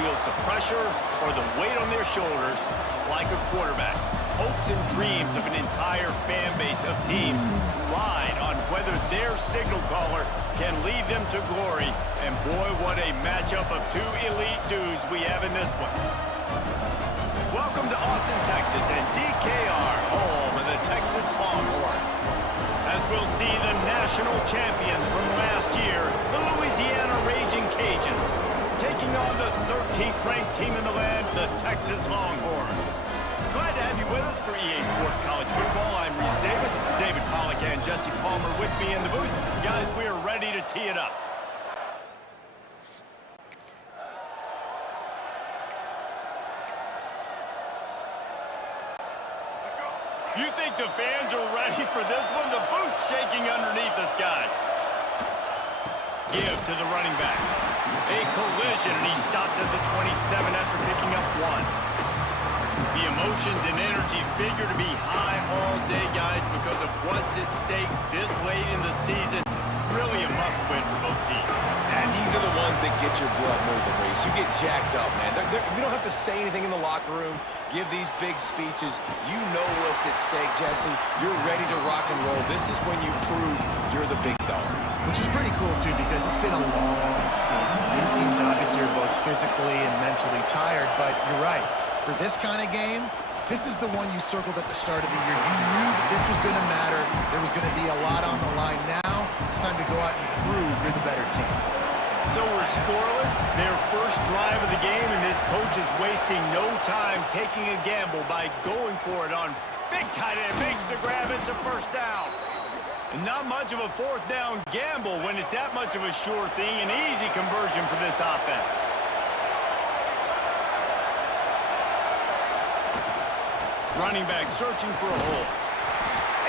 feels the pressure or the weight on their shoulders like a quarterback. Hopes and dreams of an entire fan base of teams ride on whether their signal caller can lead them to glory. And boy, what a matchup of two elite dudes we have in this one. Welcome to Austin, Texas, and DKR, home of the Texas Longhorns. As we'll see the national champions from last year, the Louisiana Ragin Cajuns, taking on the 13th ranked team in the land, the Texas Longhorns. Glad to have you with us for EA Sports College Football. I'm Reese Davis, David Pollack and Jesse Palmer with me in the booth. Guys, we are ready to tee it up. You think the fans are ready for this one? The booth's shaking underneath us, guys. Give to the running back. A collision, and he stopped at the 27 after picking up one. The emotions and energy figure to be high all day, guys, because of what's at stake this late in the season. Really a must-win for both teams. And these are the ones that get your blood moving, Reese. You get jacked up, man. You don't have to say anything in the locker room, give these big speeches. You know what's at stake, Jesse. You're ready to rock and roll. This is when you prove you're the big dog. Which is pretty cool, too, because it's been a long season. These teams obviously are both physically and mentally tired, but you're right. For this kind of game, this is the one you circled at the start of the year. You knew that this was going to matter. There was going to be a lot on the line. Now it's time to go out and prove you're the better team. So we're scoreless, their first drive of the game, and this coach is wasting no time taking a gamble by going for it on big tight end. Makes the grab. It's a first down. And not much of a fourth down gamble when it's that much of a sure thing. An easy conversion for this offense. Running back searching for a hole.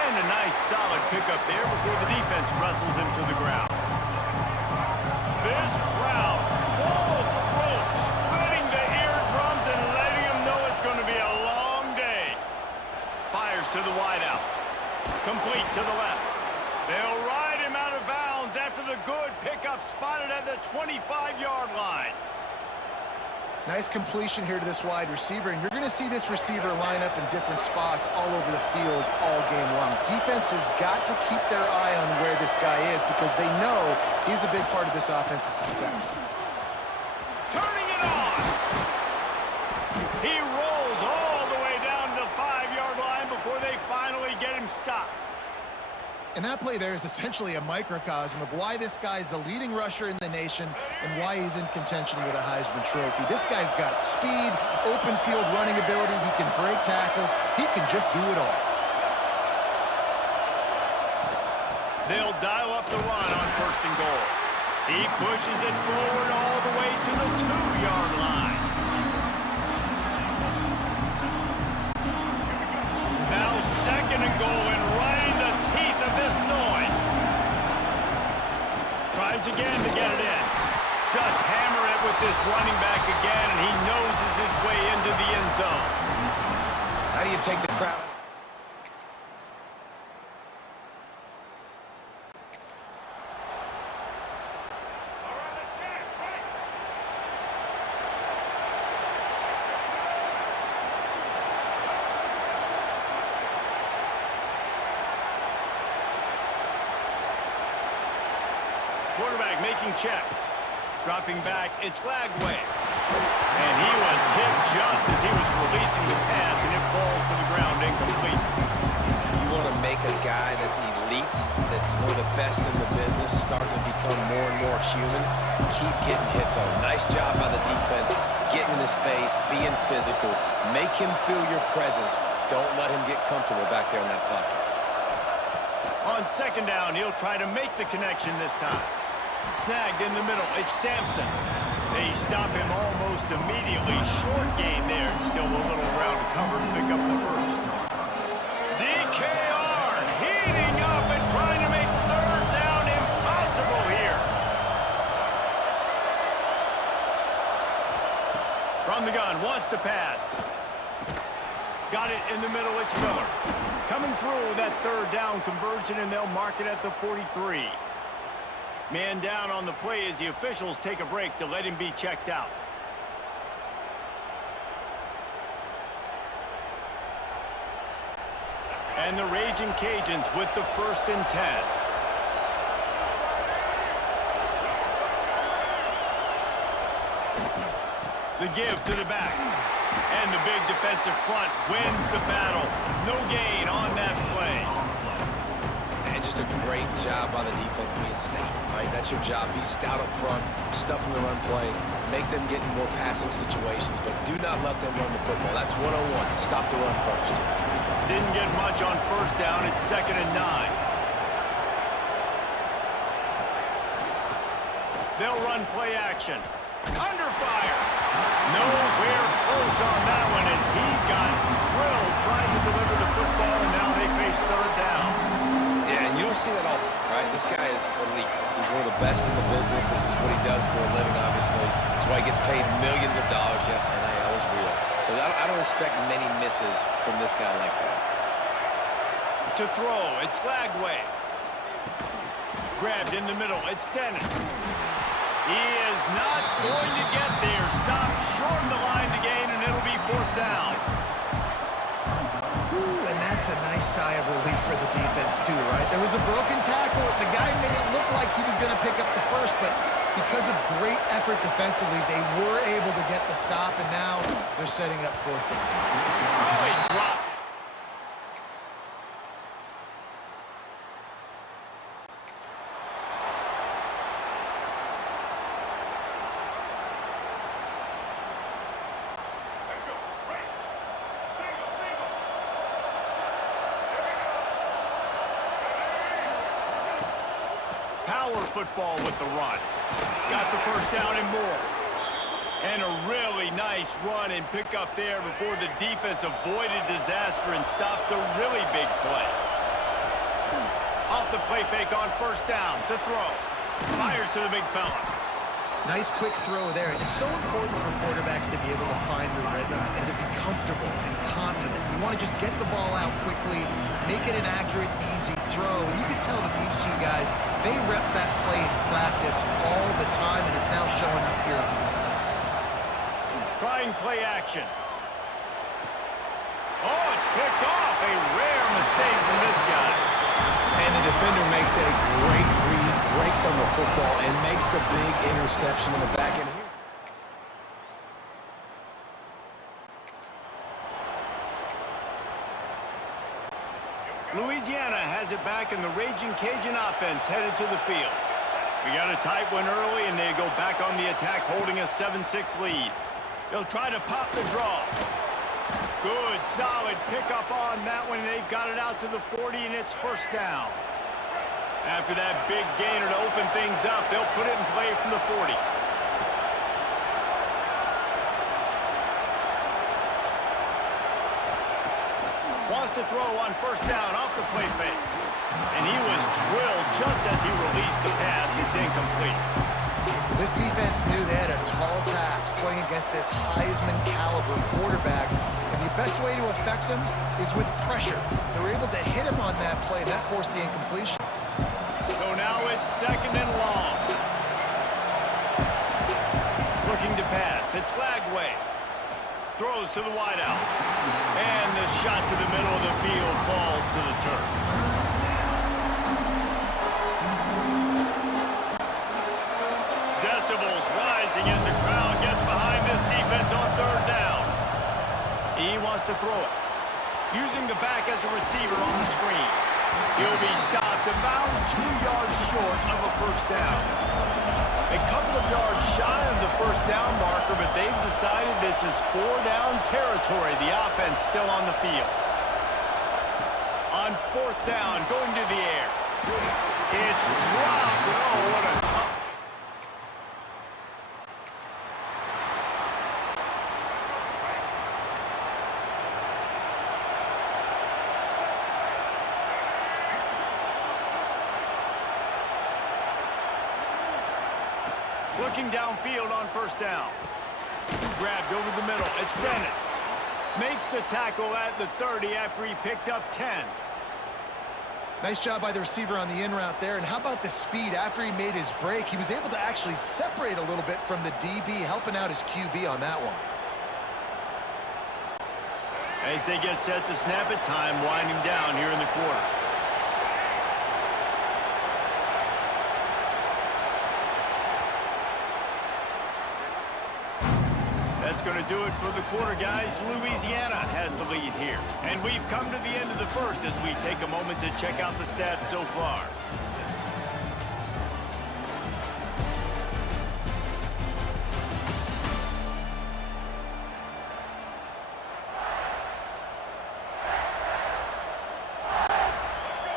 And a nice solid pickup there before the defense wrestles him to the ground. This crowd full throat, splitting the eardrums and letting them know it's going to be a long day. Fires to the wideout. Complete to the left. They'll ride him out of bounds after the good pickup spotted at the 25-yard line. Nice completion here to this wide receiver, and you're going to see this receiver line up in different spots all over the field all game long. Defense has got to keep their eye on where this guy is because they know he's a big part of this offense's success. Turning it on. He rolls all the way down to the 5-yard line before they finally get him stopped. And that play there is essentially a microcosm of why this guy's the leading rusher in the nation and why he's in contention with a Heisman Trophy. This guy's got speed, open field running ability. He can break tackles. He can just do it all. They'll dial up the run on first and goal. He pushes it forward all the way to the 2-yard line. Now second and goal and right in the teeth of this noise. Tries again to get it in. Just hammer it with this running back again, and he noses his way into the end zone. How do you take the crowd? Quarterback making checks. Dropping back, it's Lagway. And he was hit just as he was releasing the pass, and it falls to the ground incomplete. You want to make a guy that's elite, that's one of the best in the business, start to become more and more human. Keep getting hits on. Nice job by the defense, getting in his face, being physical. Make him feel your presence. Don't let him get comfortable back there in that pocket. On second down, he'll try to make the connection this time. Snagged in the middle, it's Sampson. They stop him almost immediately. Short gain there, and still a little ground to cover to pick up the first. DKR heating up and trying to make third down impossible here. From the gun, wants to pass. Got it in the middle, it's Miller. Coming through that third down conversion, and they'll mark it at the 43. Man down on the play as the officials take a break to let him be checked out. And the Ragin Cajuns with the 1st and 10. The give to the back. And the big defensive front wins the battle. No gain on that play. And just a great job by the defense being stout. All right, that's your job. Be stout up front, stuff in the run play, make them get in more passing situations, but do not let them run the football. That's 101. Stop the run first. Didn't get much on 1st down. It's 2nd and 9. They'll run play action. Under fire. Nowhere close on that one as he got drilled trying to deliver the football, and now they face 3rd down. Yeah, and you don't see that often, right? This guy is elite. He's one of the best in the business. This is what he does for a living, obviously. That's why he gets paid millions of dollars. Yes, NIL is real. So I don't expect many misses from this guy like that. To throw, it's Lagway. Grabbed in the middle, it's Dennis. He is not going to get there. Stopped short of the line to gain, and it'll be 4th down. Ooh, and that's a nice sigh of relief for the defense too, right? There was a broken tackle, and the guy made it look like he was going to pick up the 1st, but because of great effort defensively, they were able to get the stop, and now they're setting up 4th down. Oh, he dropped it. Power football with the run. Got the 1st down and more. And a really nice run and pick up there before the defense avoided disaster and stopped the really big play. Off the play fake on 1st down to throw. Fires to the big fella. Nice quick throw there. And it's so important for quarterbacks to be able to find a rhythm and to be comfortable and confident. You want to just get the ball out quickly, make it an accurate, easy throw. And you can tell that these two guys, they rep that play in practice all the time, and it's now showing up here on the field. Trying play action. Oh, it's picked off. A rare mistake from this guy. And the defender makes a great read, breaks on the football, and makes the big interception in the back end. Louisiana has it back, and the Ragin Cajun offense headed to the field. We got a tight one early, and they go back on the attack, holding a 7-6 lead. They'll try to pop the draw. Good, solid pickup on that one. They've got it out to the 40, and it's 1st down. After that big gainer to open things up, they'll put it in play from the 40. Wants to throw on 1st down off the play fake. And he was drilled just as he released the pass. It's incomplete. This defense knew they had a tall task playing against this Heisman-caliber quarterback, and the best way to affect him is with pressure. They were able to hit him on that play, and that forced the incompletion. So now it's 2nd and long. Looking to pass. It's Lagway. Throws to the wideout. And the shot to the middle of the field falls to the turf. Decibels rising as the crowd gets behind this defense on 3rd down. He wants to throw it. Using the back as a receiver on the screen. He'll be stopped about 2 yards short of a 1st down. A couple of yards shy of the 1st down marker, but they've decided this is 4-down territory. The offense still on the field. On 4th down, going to the air. It's dropped. Oh, what a tough. Looking downfield on 1st down. Grabbed over the middle. It's Dennis. Makes the tackle at the 30 after he picked up 10. Nice job by the receiver on the in route there. And how about the speed after he made his break? He was able to actually separate a little bit from the DB, helping out his QB on that one. As they get set to snap it, time winding down here in the quarter. That's going to do it for the quarter, guys. Louisiana has the lead here. And we've come to the end of the first as we take a moment to check out the stats so far.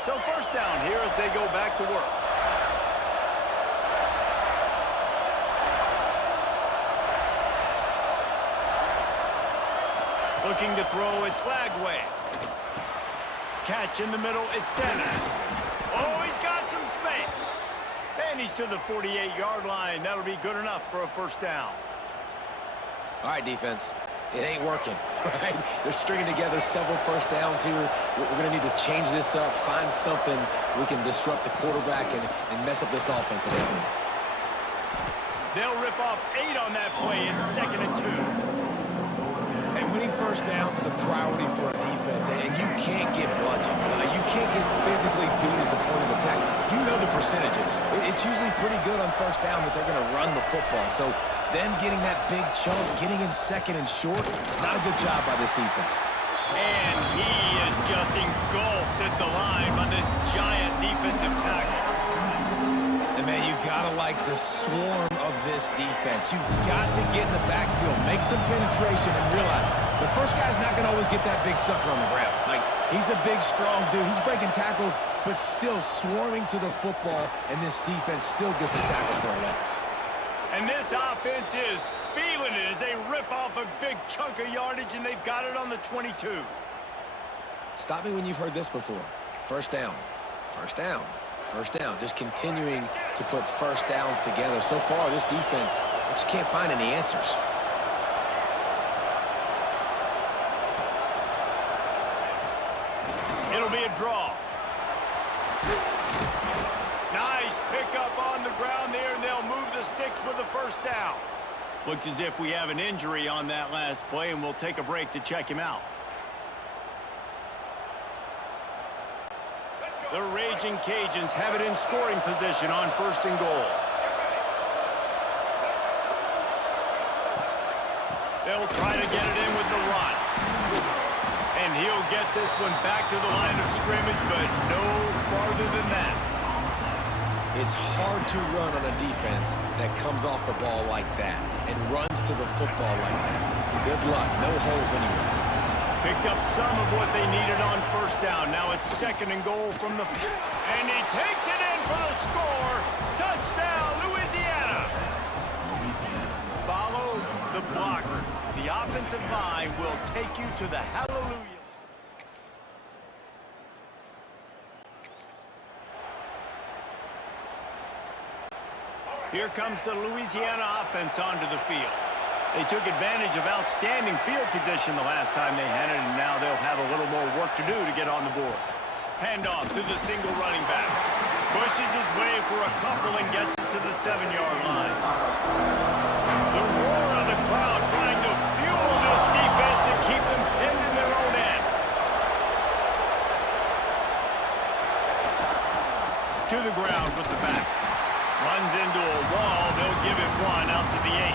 So first down here as they go back to work. Looking to throw, it's Lagway. Catch in the middle, it's Dennis. Oh, he's got some space. And he's to the 48-yard line. That'll be good enough for a first down. All right, defense. It ain't working, right? They're stringing together several first downs here. We're going to need to change this up, find something we can disrupt the quarterback and mess up this offense a little bit. They'll rip off 8 on that play. It's 2nd and 2. And winning first downs is a priority for a defense, and you can't get bludgeoned. You can't get physically beat at the point of attack. You know the percentages. It's usually pretty good on first down that they're going to run the football. So them getting that big chunk, getting in 2nd and short, not a good job by this defense. And he is just engulfed at the line by this giant defensive tackle. And, man, you got to like the swarm of this defense. You've got to get in the backfield, make some penetration, and realize the first guy's not going to always get that big sucker on the ground. Like, he's a big, strong dude. He's breaking tackles, but still swarming to the football, and this defense still gets a tackle for a loss. And this offense is feeling it as they rip off a big chunk of yardage, and they've got it on the 22. Stop me when you've heard this before. First down, first down, first down. Just continuing to put first downs together. So far, this defense just can't find any answers. It'll be a draw. Nice pickup on the ground there, and they'll move the sticks with the first down. Looks as if we have an injury on that last play, and we'll take a break to check him out. The Ragin Cajuns have it in scoring position on 1st and goal. They'll try to get it in with the run. And he'll get this one back to the line of scrimmage, but no farther than that. It's hard to run on a defense that comes off the ball like that and runs to the football like that. Good luck. No holes anywhere. Picked up some of what they needed on first down. Now it's 2nd and goal from the... And he takes it in for the score. Touchdown, Louisiana. Follow the blockers. The offensive line will take you to the hallelujah. Here comes the Louisiana offense onto the field. They took advantage of outstanding field position the last time they had it, and now they'll have a little more work to do to get on the board. Handoff to the single running back. Pushes his way for a couple and gets it to the 7-yard line. The roar of the crowd trying to fuel this defense to keep them pinned in their own end. To the ground with the back. Runs into a wall. They'll give it 1 out to the 8.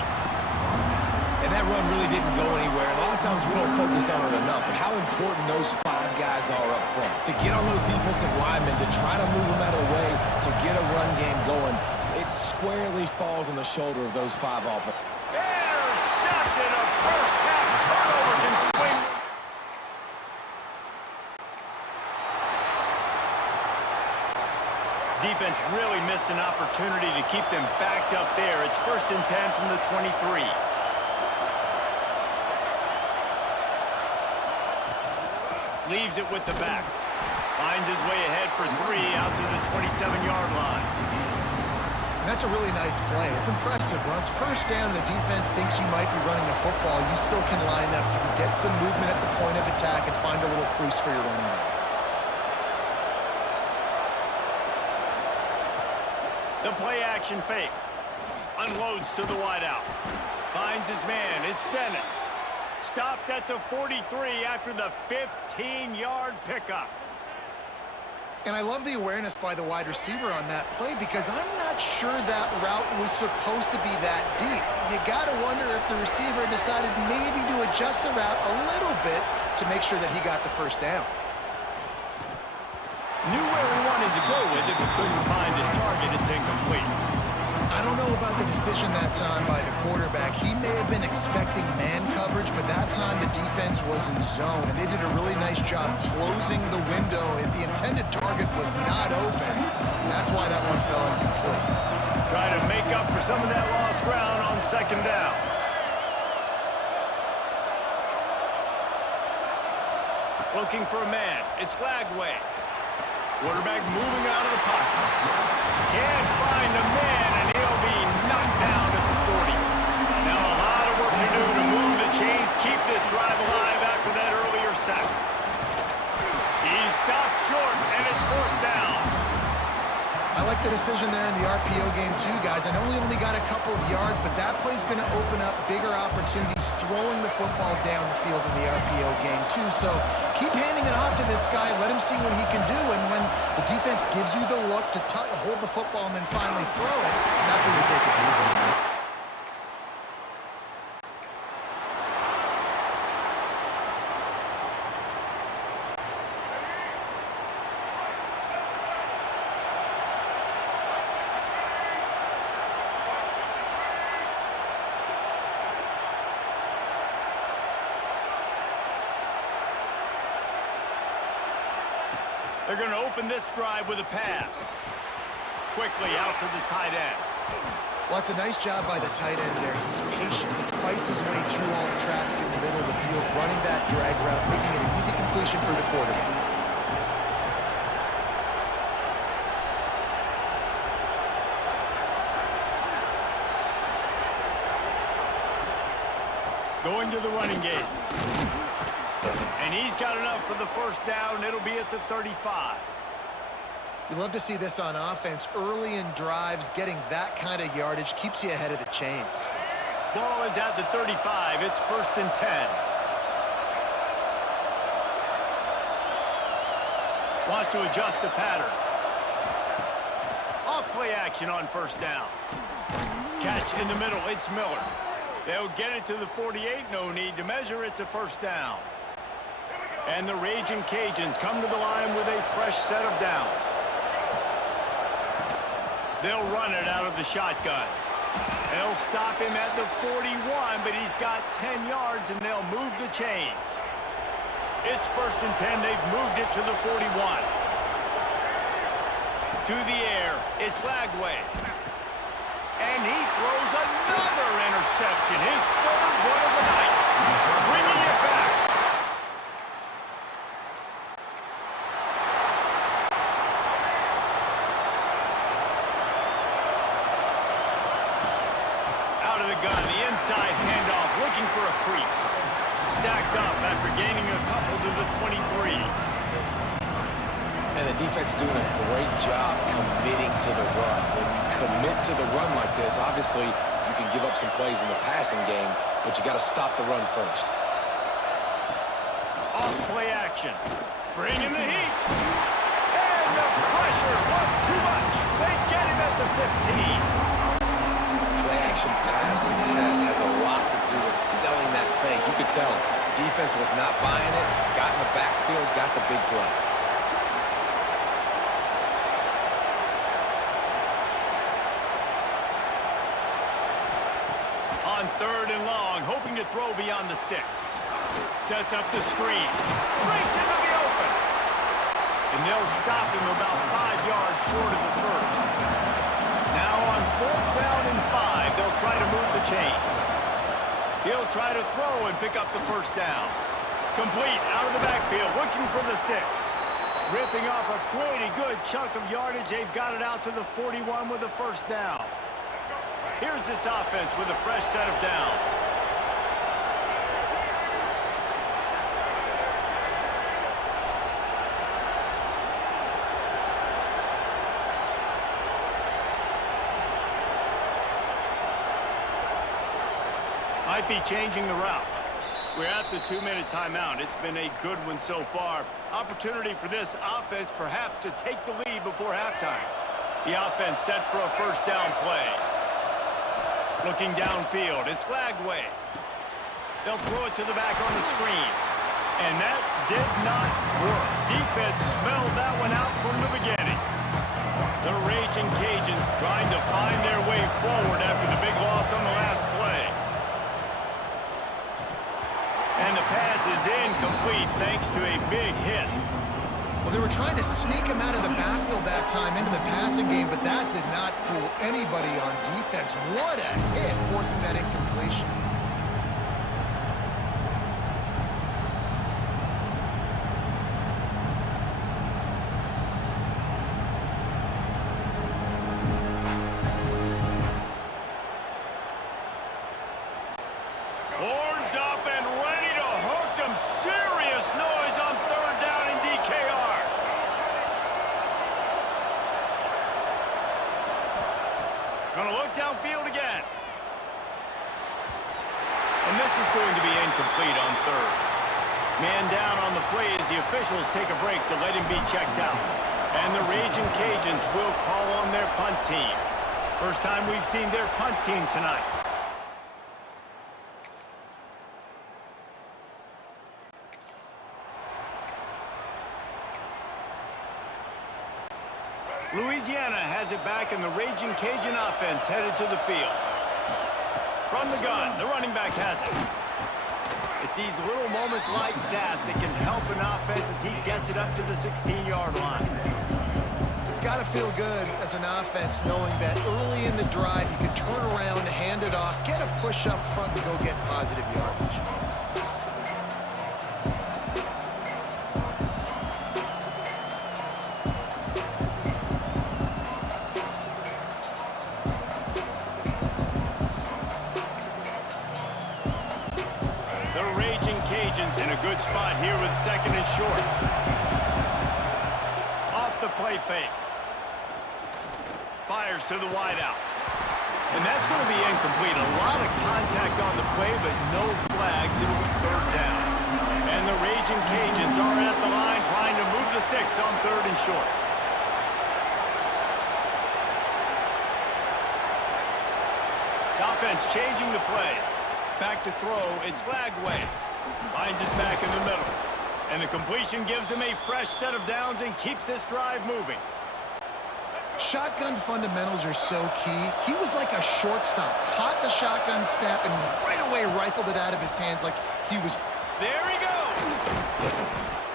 And that run really didn't go anywhere. A lot of times we don't focus on it enough, but how important those 5 guys are up front. To get on those defensive linemen, to try to move them out of the way, to get a run game going, it squarely falls on the shoulder of those 5 offense. Intercepted. A first-half turnover can swing. Defense really missed an opportunity to keep them backed up there. It's 1st and 10 from the 23. Leaves it with the back. Finds his way ahead for 3 out to the 27-yard line. And that's a really nice play. It's impressive. Once first down, the defense thinks you might be running the football. You still can line up. You can get some movement at the point of attack and find a little crease for your running back. The play action fake. Unloads to the wideout. Finds his man. It's Dennis. Stopped at the 43 after the 15-yard pickup. And I love the awareness by the wide receiver on that play because I'm not sure that route was supposed to be that deep. You got to wonder if the receiver decided maybe to adjust the route a little bit to make sure that he got the first down. Knew where he wanted to go with it, but couldn't find his target. It's incomplete. I don't know about the decision that time by the quarterback. He may have been expecting man coverage, but that time the defense was in zone, and they did a really nice job closing the window. The intended target was not open. That's why that one fell incomplete. Try to make up for some of that lost ground on second down. Looking for a man. It's Lagway. Quarterback moving out of the pocket. Can't find a man, and he'll be knocked down at the 40. Now a lot of work to do to move the chains, keep this drive alive after that earlier sack. He stopped short, and it's fourth down. I like the decision there in the RPO game too, guys. I know he only got a couple of yards, but that play's going to open up bigger opportunities throwing the football down the field in the RPO game too. So keep handing it off to this guy. Let him see what he can do. And when the defense gives you the look to hold the football and then finally throw it, that's when you take a move. They're going to open this drive with a pass. Quickly out to the tight end. Well, it's a nice job by the tight end there. He's patient. He fights his way through all the traffic in the middle of the field, running that drag route, making it an easy completion for the quarterback. Going to the running game. And he's got enough for the first down. It'll be at the 35. You love to see this on offense. Early in drives, getting that kind of yardage keeps you ahead of the chains. Ball is at the 35. It's 1st and 10. Wants to adjust the pattern. Off play action on first down. Catch in the middle. It's Miller. They'll get it to the 48. No need to measure. It's a first down. And the Ragin Cajuns come to the line with a fresh set of downs. They'll run it out of the shotgun. They'll stop him at the 41, but he's got 10 yards, and they'll move the chains. It's 1st and 10. They've moved it to the 41. To the air. It's Lagway. And he throws another interception. His 3rd one of the night. Bringing it back. Gun, the inside handoff, looking for a crease. Stacked up after gaining a couple to the 23. And the defense doing a great job committing to the run. When you commit to the run like this, obviously you can give up some plays in the passing game, but you got to stop the run first. Off play action. Bring in the heat. And the pressure was too much. They get him at the 15. Play-action pass success has a lot to do with selling that fake. You could tell defense was not buying it, got in the backfield, got the big play. On 3rd and long, hoping to throw beyond the sticks. Sets up the screen. Breaks into the open. And they'll stop him about 5 yards short of the first. Now on 4th down and 5, they'll try to move the chains. He'll try to throw and pick up the first down. Complete out of the backfield, looking for the sticks. Ripping off a pretty good chunk of yardage. They've got it out to the 41 with a first down. Here's this offense with a fresh set of downs. Might be changing the route. We're at the 2-minute timeout. It's been a good one so far. Opportunity for this offense perhaps to take the lead before halftime. The offense set for a first down play. Looking downfield, it's Lagway. They'll throw it to the back on the screen. And that did not work. Defense smelled that one out from the beginning. The Ragin Cajuns trying to find their way forward after the big loss on the last play. And the pass is incomplete thanks to a big hit. Well, they were trying to sneak him out of the backfield that time into the passing game, but that did not fool anybody on defense. What a hit, forcing that incompletion. Horns up and ready to hook them. Serious noise on third down in DKR. Gonna look downfield again. And this is going to be incomplete on third. Man down on the play as the officials take a break to let him be checked out. And the Ragin Cajuns will call on their punt team. First time we've seen their punt team tonight. Louisiana has it back, and the Ragin Cajun offense headed to the field. From the gun, the running back has it. It's these little moments like that that can help an offense as he gets it up to the 16-yard line. It's got to feel good as an offense knowing that early in the drive you can turn around, hand it off, get a push up front, and go get positive yardage. In a good spot here with second and short. Off the play fake. Fires to the wideout. And that's going to be incomplete. A lot of contact on the play, but no flags. It'll be third down. And the Ragin Cajuns are at the line trying to move the sticks on third and short. The offense changing the play. Back to throw. It's Lagway. Finds his back in the middle. And the completion gives him a fresh set of downs and keeps this drive moving. Shotgun fundamentals are so key. He was like a shortstop. Caught the shotgun snap and right away rifled it out of his hands like he was... There he goes!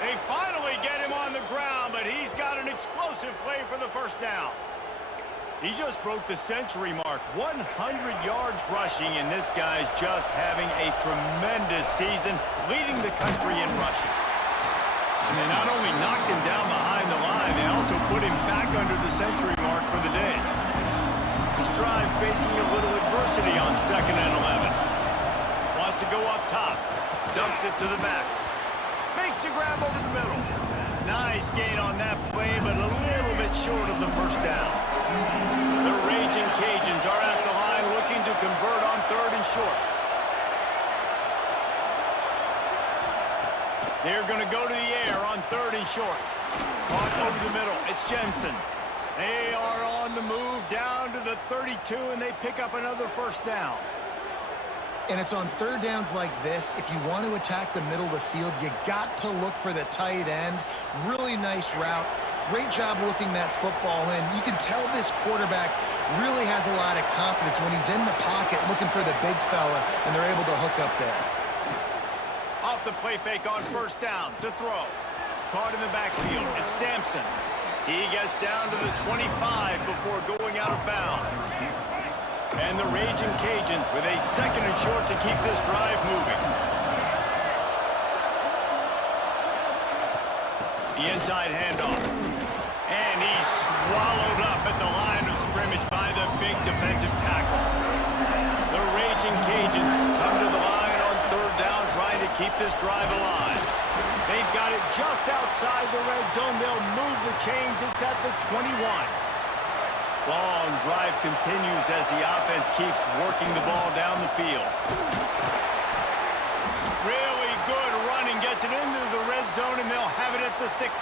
They finally get him on the ground, but he's got an explosive play for the first down. He just broke the century mark, 100 yards rushing, and this guy's just having a tremendous season, leading the country in rushing. And they not only knocked him down behind the line, they also put him back under the century mark for the day. This drive facing a little adversity on 2nd and 11. Wants to go up top, dumps it to the back. Makes a grab over the middle. Nice gain on that play, but a little bit short of the first down. The Ragin Cajuns are at the line looking to convert on third and short. They're going to go to the air on third and short. Caught over the middle. It's Jensen. They are on the move down to the 32, and they pick up another first down. And it's on third downs like this, if you want to attack the middle of the field, you got to look for the tight end. Really nice route. Great job looking that football in. You can tell this quarterback really has a lot of confidence when he's in the pocket looking for the big fella, and they're able to hook up there. Off the play fake on first down to throw. Caught in the backfield. It's Sampson. He gets down to the 25 before going out of bounds. And the Ragin Cajuns with a second and short to keep this drive moving. The inside handoff. And he's swallowed up at the line of scrimmage by the big defensive tackle. The Ragin Cajuns come to the line on third down trying to keep this drive alive. They've got it just outside the red zone. They'll move the chains. It's at the 21. Long drive continues as the offense keeps working the ball down the field. Real zone, and they'll have it at the 16.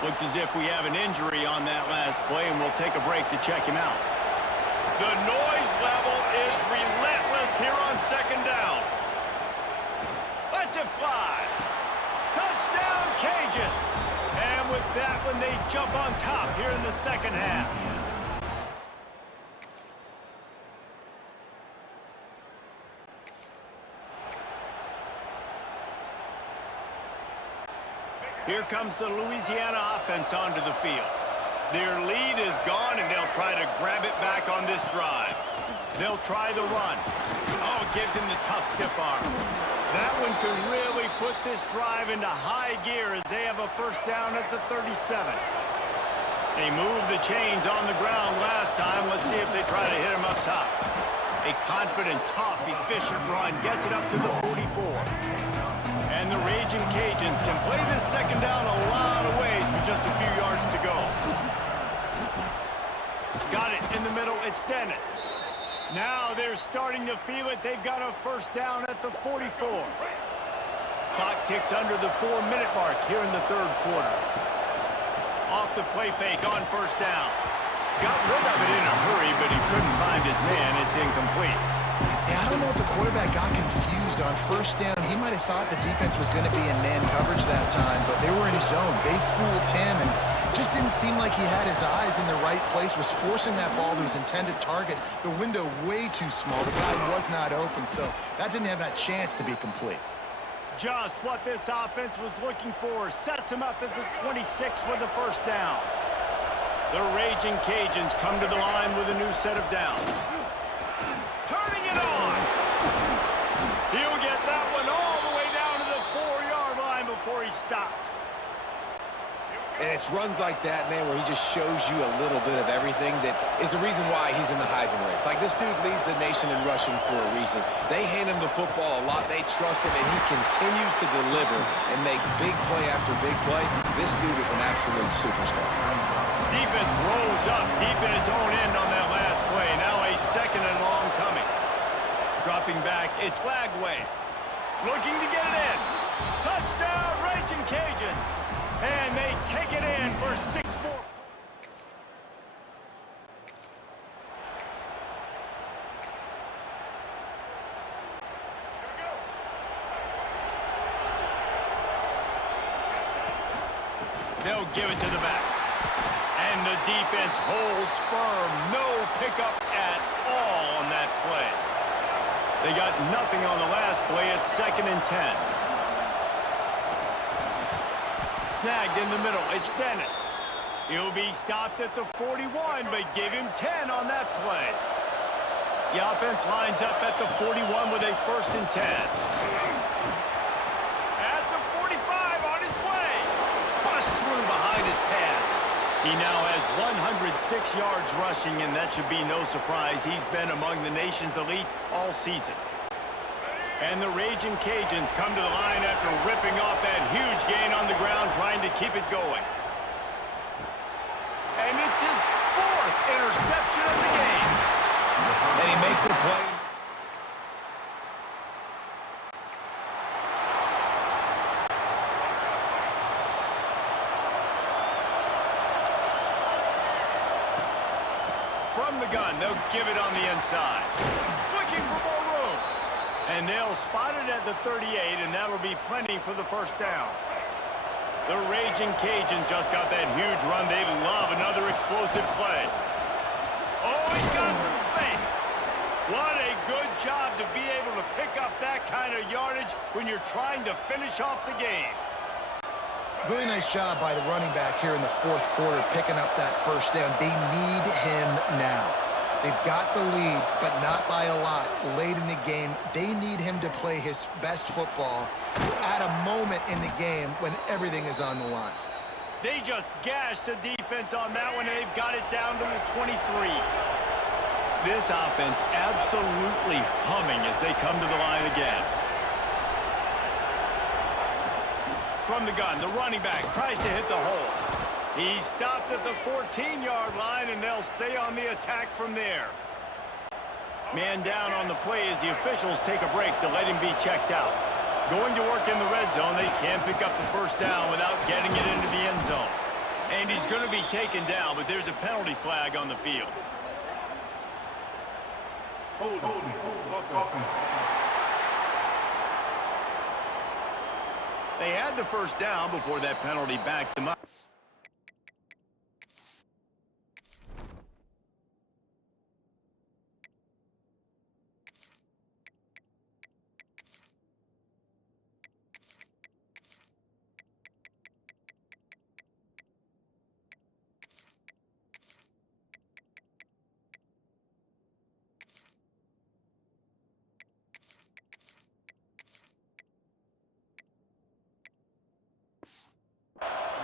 Looks as if we have an injury on that last play, and we'll take a break to check him out. The noise level is relentless here on second down. Let's it fly. Touchdown, Cajuns. And with that one, they jump on top here in the second half. Here comes the Louisiana offense onto the field. Their lead is gone, and they'll try to grab it back on this drive. They'll try the run. Oh, it gives him the tough stiff arm. That one could really put this drive into high gear as they have a first down at the 37. They moved the chains on the ground last time. Let's see if they try to hit him up top. A confident, tough, efficient run gets it up to the 44. And the Ragin Cajuns can play this second down a lot of ways with just a few yards to go. Got it in the middle. It's Dennis. Now they're starting to feel it. They've got a first down at the 44. Clock ticks under the 4-minute mark here in the third quarter. Off the play fake on first down. Got rid of it in a hurry, but he couldn't find his man. It's incomplete. Yeah, I don't know if the quarterback got confused on first down. He might have thought the defense was going to be in man coverage that time, but they were in zone. They fooled him and just didn't seem like he had his eyes in the right place, was forcing that ball to his intended target. The window way too small. The guy was not open, so that didn't have that chance to be complete. Just what this offense was looking for. Sets him up at the 26 with the first down. The Ragin Cajuns come to the line with a new set of downs. Turning it on. He'll get that one all the way down to the 4-yard line before he stopped. And it's runs like that, man, where he just shows you a little bit of everything that is the reason why he's in the Heisman race. Like, this dude leads the nation in rushing for a reason. They hand him the football a lot. They trust him, and he continues to deliver and make big play after big play. This dude is an absolute superstar. Defense rolls up deep in its own end on that last play. Now a second and long coming. Dropping back, it's Lagway. Looking to get it in. Touchdown, Ragin Cajuns. And they take it in for 6 more. They'll give it to the back. And the defense holds firm. No pickup at all on that play. They got nothing on the last play. It's 2nd and 10. Snagged in the middle. It's Dennis. He'll be stopped at the 41, but give him 10 on that play. The offense lines up at the 41 with a 1st and 10. At the 45 on his way. Bust through behind his pad. He now has 106 yards rushing, and that should be no surprise. He's been among the nation's elite all season. And the Ragin Cajuns come to the line after ripping off that huge gain on the ground, trying to keep it going. And it's his 4th interception of the game. And he makes the play. From the gun, they'll give it on the inside. Looking for more room. And they'll spot it at the 38, and that'll be plenty for the first down. The Ragin Cajuns just got that huge run. They love another explosive play. Oh, he's got some space. What a good job to be able to pick up that kind of yardage when you're trying to finish off the game. Really nice job by the running back here in the 4th quarter, picking up that first down. They need him now. They've got the lead, but not by a lot late in the game. They need him to play his best football at a moment in the game when everything is on the line. They just gashed the defense on that one, and they've got it down to the 23. This offense absolutely humming as they come to the line again. From the gun, the running back tries to hit the hole. He's stopped at the 14-yard line, and they'll stay on the attack from there. Man down on the play as the officials take a break to let him be checked out. Going to work in the red zone. They can't pick up the first down without getting it into the end zone. And he's going to be taken down, but there's a penalty flag on the field. They had the first down before that penalty backed them up.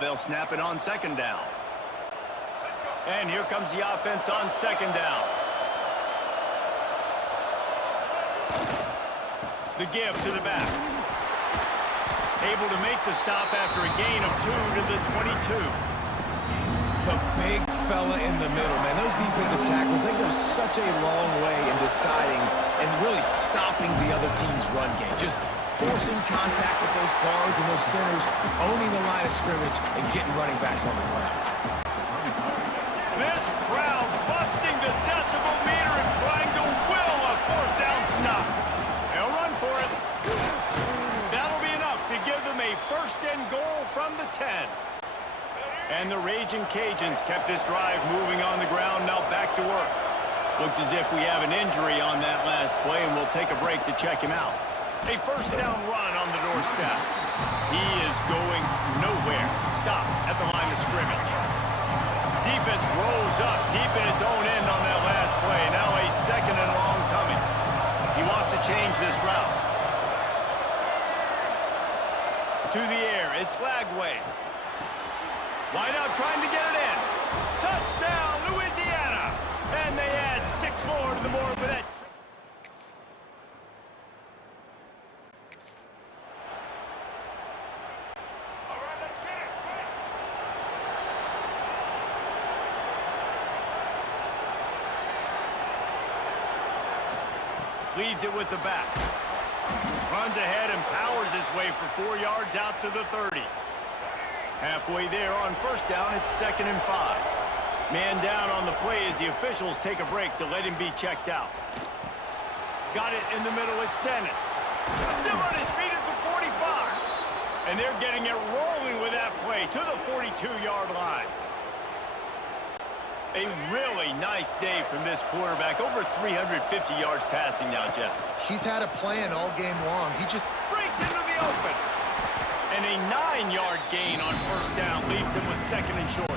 They'll snap it on second down. And here comes the offense on second down. The give to the back. Able to make the stop after a gain of 2 to the 22. The big fella in the middle, man. Those defensive tackles, they go such a long way in deciding and really stopping the other team's run game. Just forcing contact with those guards and those centers, owning the line of scrimmage, and getting running backs on the ground. This crowd busting the decibel meter and trying to will a fourth down stop. They'll run for it. That'll be enough to give them a first and goal from the 10. And the Ragin Cajuns kept this drive moving on the ground, now back to work. Looks as if we have an injury on that last play, and we'll take a break to check him out. A first down run on the doorstep. He is going nowhere. Stop at the line of scrimmage. Defense rolls up deep in its own end on that last play. Now a second and long coming. He wants to change this route. To the air, it's Lagway. Wide out trying to get it in. Touchdown, Louisiana. And they add 6 more to the board with that. Leaves it with the back. Runs ahead and powers his way for 4 yards out to the 30. Halfway there on first down, it's 2nd and 5. Man down on the play as the officials take a break to let him be checked out. Got it in the middle, it's Dennis. Still on his feet at the 45. And they're getting it rolling with that play to the 42-yard line. A really nice day from this quarterback. Over 350 yards passing now, Jeff. He's had a plan all game long. He just breaks into the open. And a 9-yard gain on first down leaves him with 2nd and short.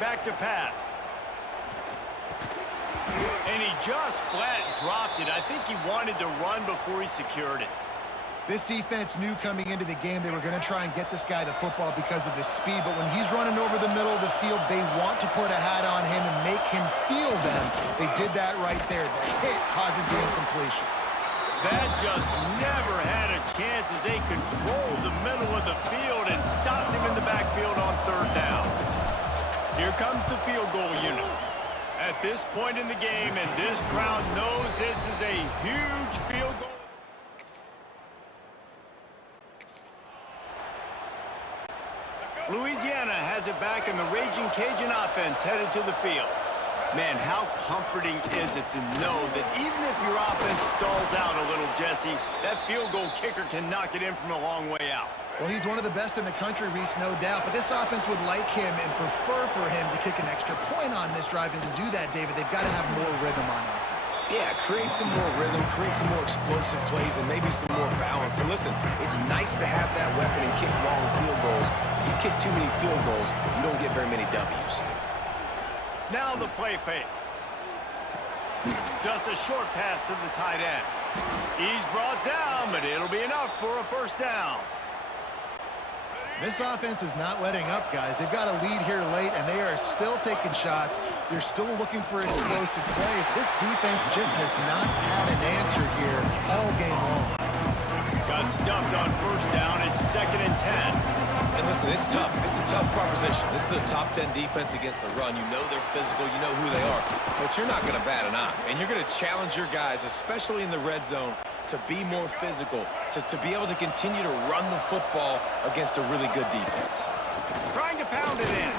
Back to pass. And he just flat dropped it. I think he wanted to run before he secured it. This defense knew coming into the game they were going to try and get this guy the football because of his speed, but when he's running over the middle of the field, they want to put a hat on him and make him feel them. They did that right there. The hit causes the incompletion. That just never had a chance as they controlled the middle of the field and stopped him in the backfield on 3rd down. Here comes the field goal unit. At this point in the game, and this crowd knows this is a huge field goal. Louisiana has it back, and the Ragin Cajun offense headed to the field. Man, how comforting is it to know that even if your offense stalls out a little, Jesse, that field goal kicker can knock it in from a long way out. Well, he's one of the best in the country, Reese, no doubt. But this offense would like him and prefer for him to kick an extra point on this drive. And to do that, David, they've got to have more rhythm on offense. Yeah, create some more rhythm, create some more explosive plays, and maybe some more balance. And listen, it's nice to have that weapon and kick long field goals. If you kick too many field goals, you don't get very many W's. Now the play fake. Just a short pass to the tight end. He's brought down, but it'll be enough for a first down. This offense is not letting up, guys. They've got a lead here late, and they are still taking shots. They're still looking for explosive plays. This defense just has not had an answer here all game long. Got stuffed on first down. It's 2nd and 10. And listen, it's tough. It's a tough proposition. This is a top 10 defense against the run. You know they're physical. You know who they are. But you're not going to bat an eye. And you're going to challenge your guys, especially in the red zone, to be more physical, to be able to continue to run the football against a really good defense. Trying to pound it in.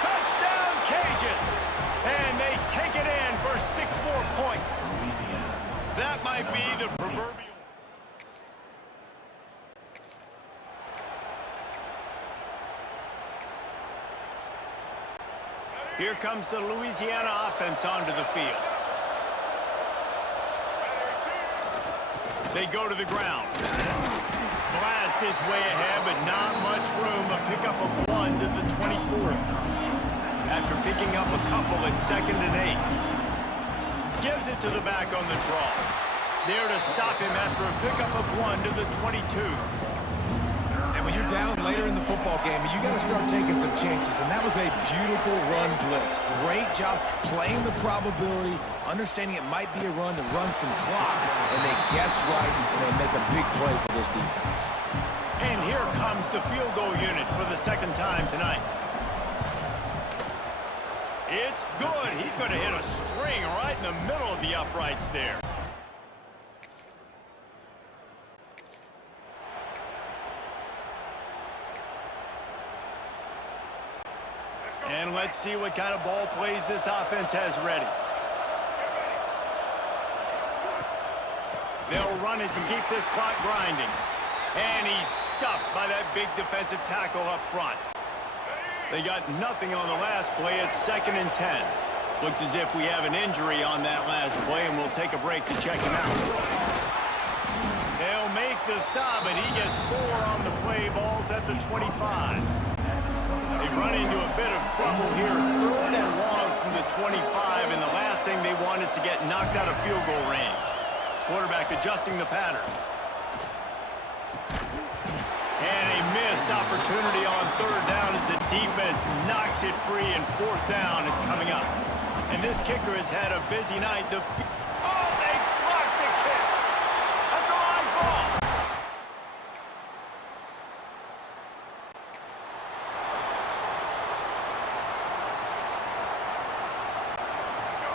Touchdown, Cajuns! And they take it in for 6 more points. That might be the proverbial... Here comes the Louisiana offense onto the field. They go to the ground. Blast is way ahead, but not much room. A pickup of 1 to the 24. After picking up a couple at 2nd and 8. Gives it to the back on the draw. There to stop him after a pickup of 1 to the 22. And when you're down later in the football game, you got to start taking some chances. And that was a beautiful run blitz. Great job playing the probability, understanding it might be a run to run some clock. And they guess right, and they make a big play for this defense. And here comes the field goal unit for the 2nd time tonight. It's good. He could have hit a string right in the middle of the uprights there. And let's see what kind of ball plays this offense has ready. They'll run it to keep this clock grinding. And he's stuffed by that big defensive tackle up front. They got nothing on the last play. It's 2nd and 10. Looks as if we have an injury on that last play, and we'll take a break to check him out. They'll make the stop, and he gets 4 on the play. Ball's at the 25. They run into a bit of trouble here. 3rd and long from the 25, and the last thing they want is to get knocked out of field goal range. Quarterback adjusting the pattern. And a missed opportunity on 3rd down as the defense knocks it free, and 4th down is coming up. And this kicker has had a busy night. Oh, they blocked the kick. That's a live ball.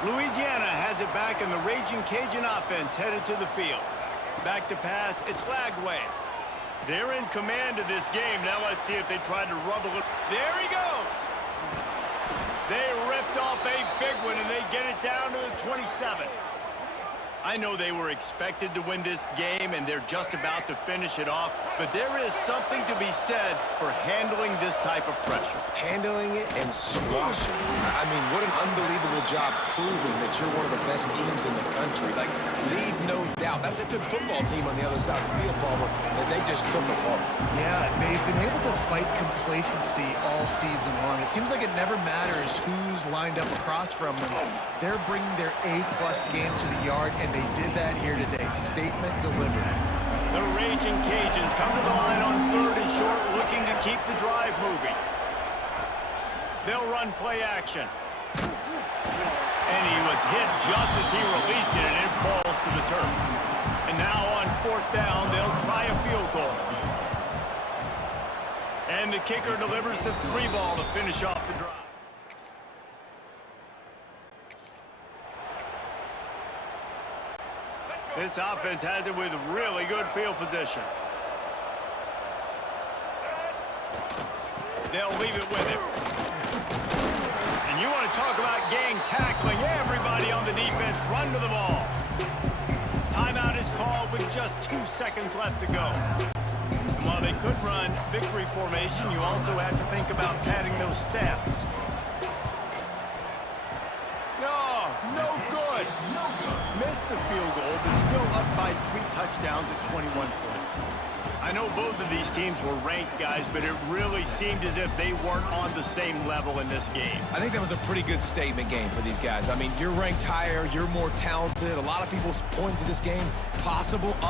Louisiana has it back, and the Ragin Cajun offense headed to the field. Back to pass, it's Lagway. They're in command of this game. Now let's see if they try to rubble it. There he goes! They ripped off a big one, and they get it down to the 27. I know they were expected to win this game, and they're just about to finish it off, but there is something to be said for handling this type of pressure. Handling it and squashing it. I mean, what an unbelievable job proving that you're one of the best teams in the country. Like, leave no doubt. That's a good football team on the other side of the field, Palmer, that they just took apart. Yeah, they've been able to fight complacency all season long. It seems like it never matters who's lined up across from them. They're bringing their A-plus game to the yard, and they did that here today. Statement delivered. The Raging Cajuns come to the line on 3rd and short, looking to keep the drive moving. They'll run play action. And he was hit just as he released it, and it falls to the turf. And now on 4th down, they'll try a field goal. And the kicker delivers the 3 ball to finish off the drive. This offense has it with really good field position. They'll leave it with him. And you want to talk about gang tackling. Everybody on the defense run to the ball. Timeout is called with just 2 seconds left to go. And while they could run victory formation, you also have to think about padding those stats. No good. Missed the field goal, but still up by 3 touchdowns at 21 points. I know both of these teams were ranked, guys, but it really seemed as if they weren't on the same level in this game. I think that was a pretty good statement game for these guys. I mean, you're ranked higher, you're more talented. A lot of people point to this game, possible